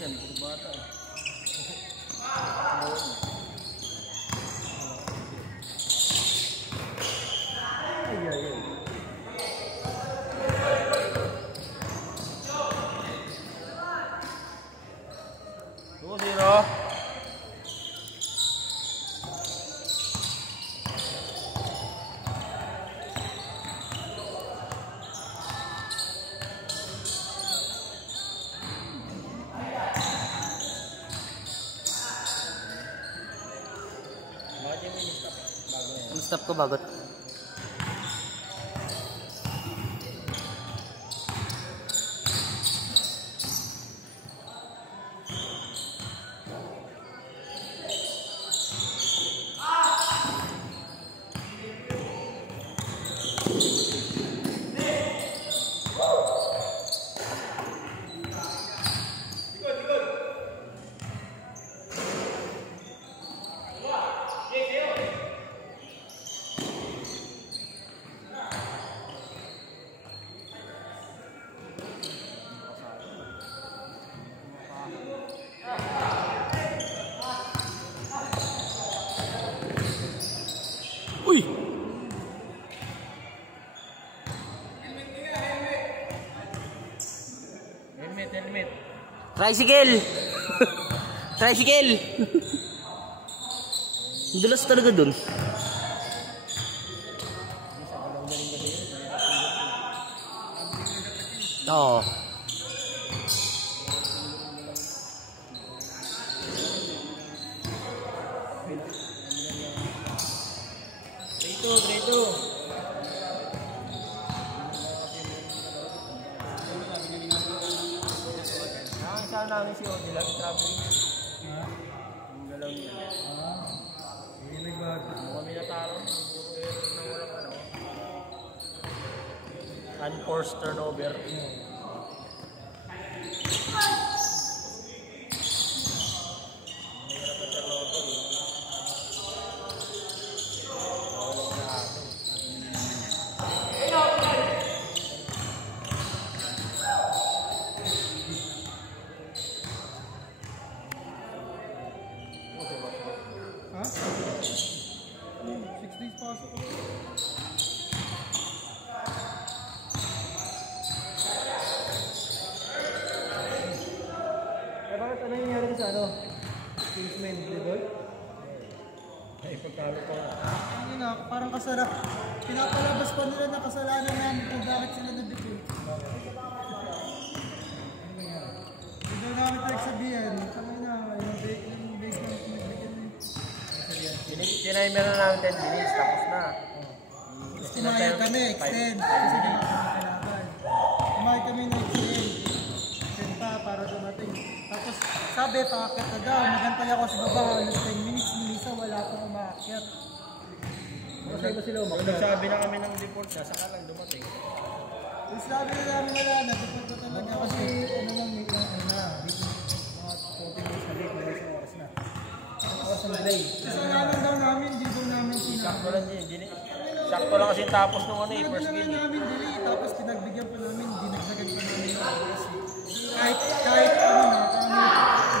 yan, puro bata. Stop ko bagot. Uy! Helmet. Tricycle! Tricycle! Dulas talaga dun. Oo. Trito. Saan namin si Odi lagi traveling. Yung galaw niya. Hindi nagbago. Kami natalo. Na walang unforced turnover. Bakit ano yung nangyari sa ano? Kingsman, Playboy? Ay, pagkalo ko. Ano na, parang kasarap. Pinapalabas pa nila na kasalanan namin kung bakit sila nabigay. Hindi daw namin nagsabihan. Kami na, yung base na nagbigyan na yun. Tinimer na namin 10 minutes, tapos na. Tinayad kami, extend. Kasi di na kami kailangan. Kumain kami na extend. Extend pa para dumating. Tapos sabi, pakakit na daw. Magantay ako sa baba. Halos 10 minutes ni Lisa, wala pang umakit. Kasi ba sila umakit? Nagsabi na kami ng report niya, saka lang dumating. Tapos sabi na namin wala na. Deport ko talaga. Kasi ano lang, may lang na. Mga 40 minutes na late. May isang oras na. Oras na delay. Kasalanan daw namin, di daw namin Sakto lang din. Sakto lang kasi tapos nung ano eh, first game. namin delay, tapos pinagbigyan pa namin, dinagdagan pa namin yung oras. Kahit ano na,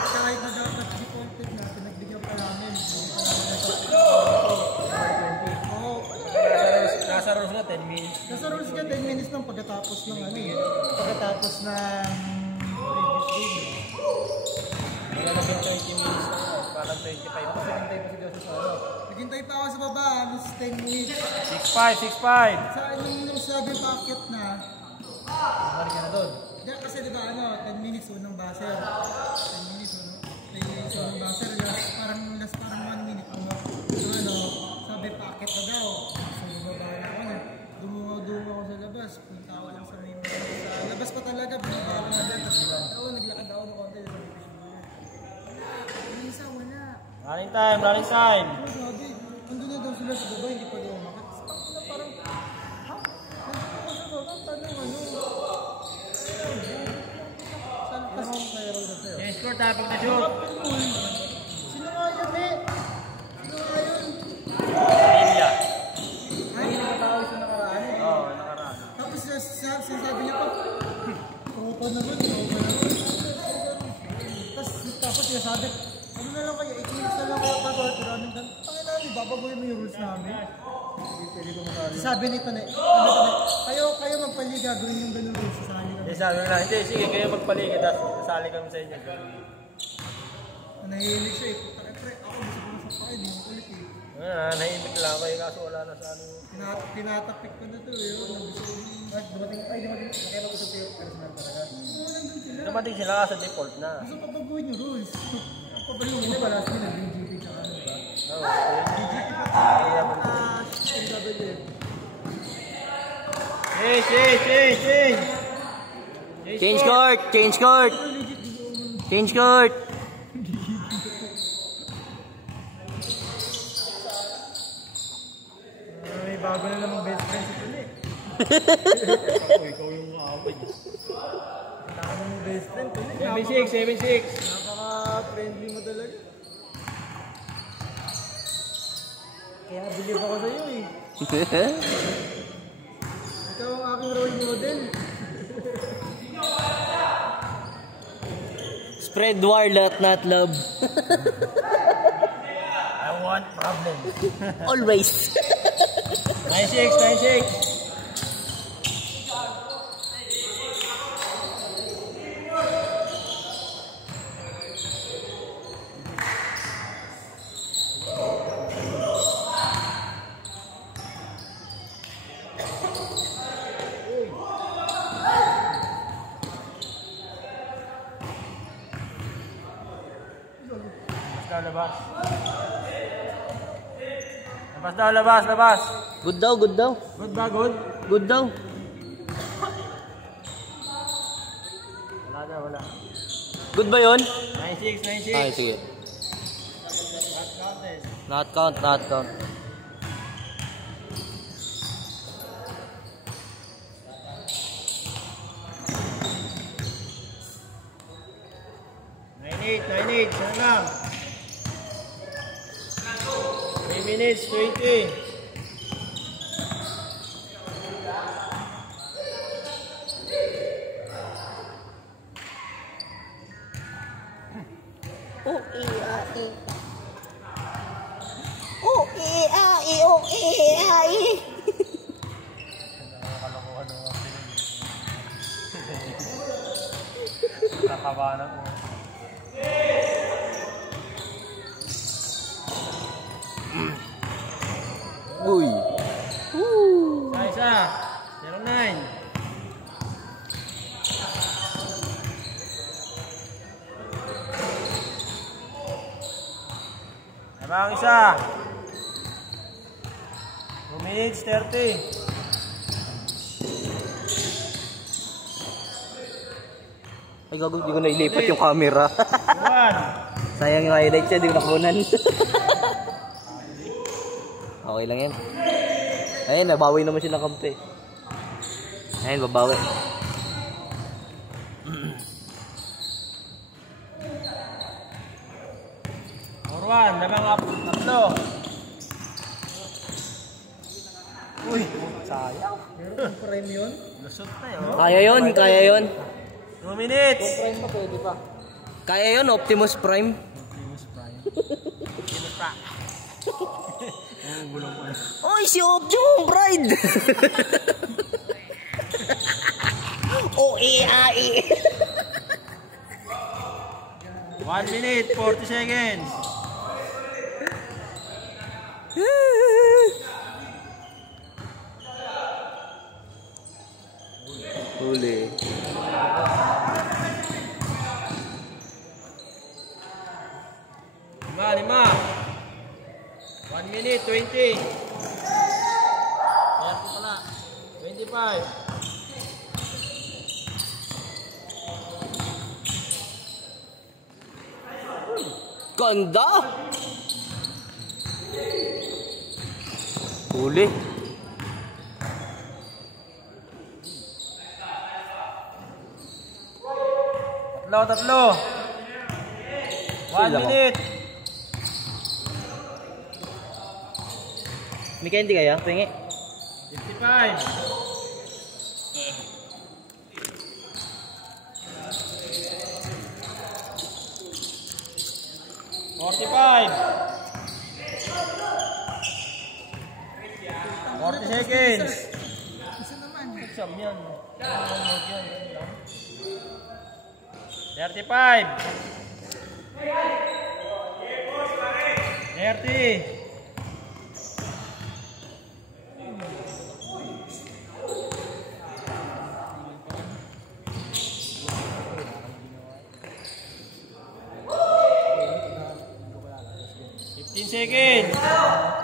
kahit na dapat deported na, pinagbigyan pa namin. Oo. Nasa rules na 10 minutes. Nasa rules ka 10 minutes lang pagkatapos ng ano eh. Pagkatapos ng previous game. Wala na 20 minutes na yun, parang 25 pa. Naghintay pa si Joseph sa ano. Naghintay pa ako sa baba, halos 10 minutes. 6-5. Sa nung sabi packet na, Balik ka na doon. diyan kasi diba ano, 10 minutes unang baser. 10 minutes unang baser. Last parang 1 minute ano. So ano, sabi packet na daw. So bumaba na ako na. Dumungaw ako sa labas. Punta ako lang sa may sa labas pa talaga. Bumaba ako na dyan. Ako naglakad ako ng konti. Wala. Running time. Ano sabi? Nandun na daw sila sa baba, hindi pa daw umakit. Parang, ha? Nandun ako sa baba, tanong ano? Saan ka sa mayroon na sa'yo? Yung score tapos na shoot. Sino nga yun eh? Sino nga yun? Ilya. Ay, nakatawag sa nakaraan eh. Oo, nakaraan. Tapos sinasabi niya pa, kaupa na doon. Tapos sinasabi, ano na lang kayo, 8 minutes na lang kayo pag-work namin. Tangin namin, babaguhin mo yung rules namin. Sabi nito na, kayo magpaliga, gawin yung ganun rules sa amin. Hindi, sabi na, hindi, sige, kayo magpaligid at sasali kami sa inyo. Nahihilig siya eh. Pre, ako gusto ko na sa pakay, di mo kulit eh. Nahimik lang kayo kaso wala na sa ano. Tinatapik ko na to eh. Gusto ko dumating, kaya mag-usap tayo personal talaga. Nandun sila. Dumating sila sa default na. Gusto ko baguhin yung rules. Pabaluhin mo pala sila, BGP tsaka ano ba? Oo. BGP pa tayo. MW. Change court! Change court! Change court! May bago na namang best friend si Tuli. Ikaw yung kaaway. Kailangan mo best friend Tuli. 7-6. Napaka-friendly mo talaga. Kaya believe ako sa'yo eh. Ikaw ang aking role model. Spread war, not love. I want problem. Always. 9-6. Labas. Good daw. Good ba, good? Good daw. Wala. Good ba yun? 9-6. Ay, sige. Not count. 9-8. Sana lang. 3 minutes, 20. Nakakabahan ako. Uy. Isa. 09. Abang isa. 2 minutes, 30. Ay, gago, di ko na ilipat yung camera. 1. Sayang yung highlights niya, di ko nakunan. Okay lang yan. Ayun, nabawi naman siya ng kampi. Ayun, babawi. Orwan, labang up, tatlo. Uy, sayang. Meron prime yun? Lusot na yun. Kaya yun. 2 minutes. Prime pa pwede pa. Kaya yun, Optimus Prime. Oy, si Optimus Pride! O-E-A-E. 1 minute, 40 seconds. Huli. 5. 1 minute, 20. Ayan po pala. 25. Ganda! Huli. Tatlo. 1 minute. May candy kaya? Pingi. 55. 45. 40 seconds. Isa naman. Exam yan. 35. 30. 15 seconds.